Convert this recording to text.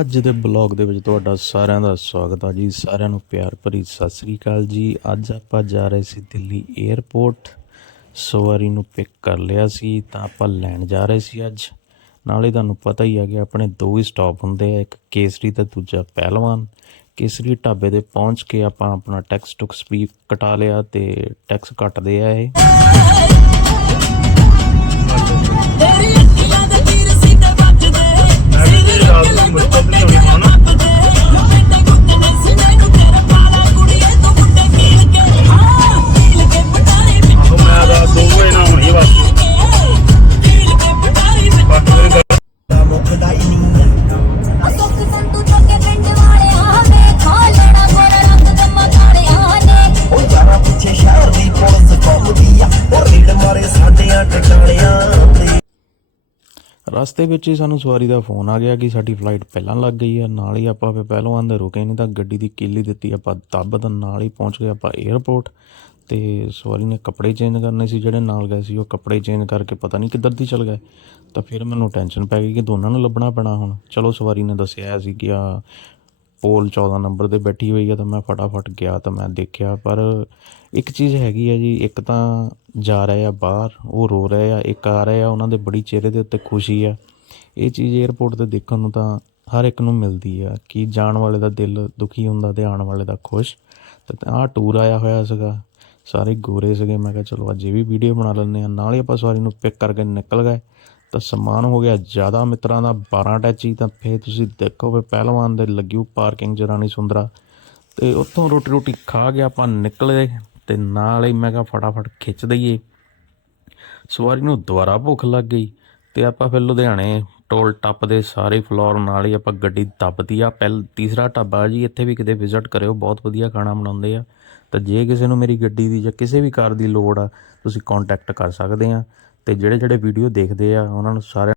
ਅੱਜ ਦੇ ਬਲੌਗ ਦੇ ਵਿੱਚ ਤੁਹਾਡਾ ਸਾਰਿਆਂ ਦਾ ਸਵਾਗਤ ਆ ਜੀ। ਸਾਰਿਆਂ ਨੂੰ ਪਿਆਰ ਭਰੀ ਸਤਿ ਸ੍ਰੀ ਅਕਾਲ ਜੀ। ਅੱਜ ਆਪਾਂ ਜਾ ਰਹੇ ਸੀ ਦਿੱਲੀ 에ਅਰਪੋਰਟ ਸਵਾਰੀ ਨੂੰ ਪਿਕ ਕਰ ਲਿਆ ਸੀ, ਤਾਂ ਆਪਾਂ ਲੈਣ ਜਾ ਰਹੇ ਸੀ ਅੱਜ। ਨਾਲੇ ਤੁਹਾਨੂੰ ਪਤਾ ਹੀ ਆ ਕਿ ਆਪਣੇ ਦੋ ਹੀ ਸਟਾਪ ਹੁੰਦੇ ਆ, ਇੱਕ ਕੇਸਰੀ ਤੇ ਦੂਜਾ ਪਹਿਲਵਾਨ। ਕੇਸਰੀ ਢਾਬੇ ਤੇ ਪਹੁੰਚ ਕੇ ਆਪਾਂ ਆਪਣਾ ਟੈਕਸ ਟੁਕਸ ਵੀ ਕਟਾ ਲਿਆ ਤੇ ਟੈਕਸ ਕੱਟਦੇ ਆ ਇਹ। ਉਹ ਸਾਡਿਆਂ ਟਿਕਾਣਿਆਂ ਤੇ ਰਸਤੇ ਵਿੱਚ ਹੀ ਸਾਨੂੰ ਸਵਾਰੀ ਦਾ ਫੋਨ ਆ ਗਿਆ ਕਿ ਸਾਡੀ ਫਲਾਈਟ ਪਹਿਲਾਂ ਲੱਗ ਗਈ ਹੈ ਨਾਲ ਹੀ ਆਪਾਂ ਫਿਰ ਪਹਿਲਵਾਨ ਦੇ ਰੁਕੇ ਨਹੀਂ ਤਾਂ ਗੱਡੀ ਦੀ ਕੀਲੀ ਦਿੱਤੀ, ਆਪਾਂ ਦੱਬ ਤਾਂ ਨਾਲ ਹੀ ਪਹੁੰਚ ਗਏ ਆਪਾਂ 에ਅਰਪੋਰਟ ਤੇ ਸਵਾਰੀ ਨੇ ਕੱਪੜੇ ਚੇਂਜ ਕਰਨੇ ਸੀ, ਜਿਹੜੇ ਨਾਲ ਗਏ ਸੀ ਉਹ ਕੱਪੜੇ ਚੇਂਜ ਕਰਕੇ ਪਤਾ ਨਹੀਂ ਕਿੱਧਰ ਦੀ ਚਲ ਗਏ। ਤਾਂ ਫਿਰ ਮੈਨੂੰ ਟੈਨਸ਼ਨ ਪੈ ਗਈ ਕਿ ਦੋਨਾਂ ਨੂੰ ਲੱਭਣਾ ਪੈਣਾ ਹੁਣ। ਚਲੋ ਸਵਾਰੀ ਨੇ ਦੱਸਿਆ ਸੀ ਕਿ ਆ ਪੋਲ 14 ਨੰਬਰ ਤੇ ਬੈਠੀ ਹੋਈ ਆ ਤਾਂ ਮੈਂ ਫਟਾਫਟ ਗਿਆ ਤਾਂ ਮੈਂ ਦੇਖਿਆ, ਪਰ ਇੱਕ ਚੀਜ਼ ਹੈਗੀ ਆ ਜੀ, ਇੱਕ ਤਾਂ ਜਾ ਰਹੇ ਆ ਬਾਹਰ, ਉਹ ਰੋ ਰਹੇ ਆ, ਇੱਕ ਆ ਰਹੇ ਆ, ਉਹਨਾਂ ਦੇ ਬੜੀ ਚਿਹਰੇ ਦੇ ਉੱਤੇ ਖੁਸ਼ੀ ਆ। ਇਹ ਚੀਜ਼ 에ਅਰਪੋਰਟ ਤੇ ਦੇਖਣ ਨੂੰ ਤਾਂ ਹਰ ਇੱਕ ਨੂੰ ਮਿਲਦੀ ਆ ਕਿ ਜਾਣ ਵਾਲੇ ਦਾ ਦਿਲ ਦੁਖੀ ਹੁੰਦਾ ਤੇ ਆਉਣ ਵਾਲੇ ਦਾ ਖੁਸ਼। ਤੇ ਆਹ ਟੂਰ ਆਇਆ ਹੋਇਆ ਸੀਗਾ, ਸਾਰੇ ਗੋਰੇ ਸੀਗੇ, ਮੈਂ ਕਿਹਾ ਚਲੋ ਅੱਜ ਇਹ ਵੀ ਵੀਡੀਓ ਬਣਾ ਲੈਂਦੇ ਆ ਨਾਲ ਹੀ ਆਪਾਂ ਸਵਾਰੀ ਨੂੰ ਪਿਕ ਕਰਕੇ ਨਿਕਲ ਗਏ। ਤਾਂ ਸਮਾਨ ਹੋ ਗਿਆ। ਜ਼ਿਆਦਾ ਮਿੱਤਰਾਂ ਦਾ 12 ਅਟੈਚੀ ਤਾਂ ਫੇਰ ਤੁਸੀਂ ਦੇਖੋ ਵੀ ਪਹਿਲਵਾਨ ਦੇ ਲੱਗਿਓ ਪਾਰਕਿੰਗ ਜਰਾਨੀ ਸੁੰਦਰਾ। ਤੇ ਉੱਥੋਂ ਰੋਟੀ ਰੋਟੀ ਖਾ ਕੇ ਆਪਾਂ ਨਿਕਲੇ ਤੇ ਨਾਲ ਹੀ ਮੈਂ ਕਿਹਾ ਫਟਾਫਟ ਖਿੱਚ ਦਈਏ। ਸਵਾਰੀ ਨੂੰ ਦੁਬਾਰਾ ਭੁੱਖ ਲੱਗ ਗਈ ਤੇ ਆਪਾਂ ਫਿਰ ਲੁਧਿਆਣੇ ਟੋਲ ਟੱਪ ਦੇ ਸਾਰੇ ਫਲੋਰ ਨਾਲ ਹੀ ਆਪਾਂ ਗੱਡੀ ਦੱਬਦੀ ਆ। ਪਹਿਲ, ਤੀਸਰਾ ਢਾਬਾ ਜੀ, ਇੱਥੇ ਵੀ ਕਿਤੇ ਵਿਜ਼ਿਟ ਕਰਿਓ, ਬਹੁਤ ਵਧੀਆ ਖਾਣਾ ਬਣਾਉਂਦੇ ਆ। ਤਾਂ ਜੇ ਕਿਸੇ ਨੂੰ ਮੇਰੀ ਗੱਡੀ ਦੀ ਜਾਂ ਕਿਸੇ ਵੀ ਕਾਰ ਦੀ ਲੋੜ ਆ, ਤੁਸੀਂ ਕੰਟੈਕਟ ਕਰ ਸਕਦੇ ਆ। ਤੇ ਜਿਹੜੇ ਜਿਹੜੇ ਵੀਡੀਓ ਦੇਖਦੇ ਆ ਉਹਨਾਂ ਨੂੰ ਸਾਰਿਆਂ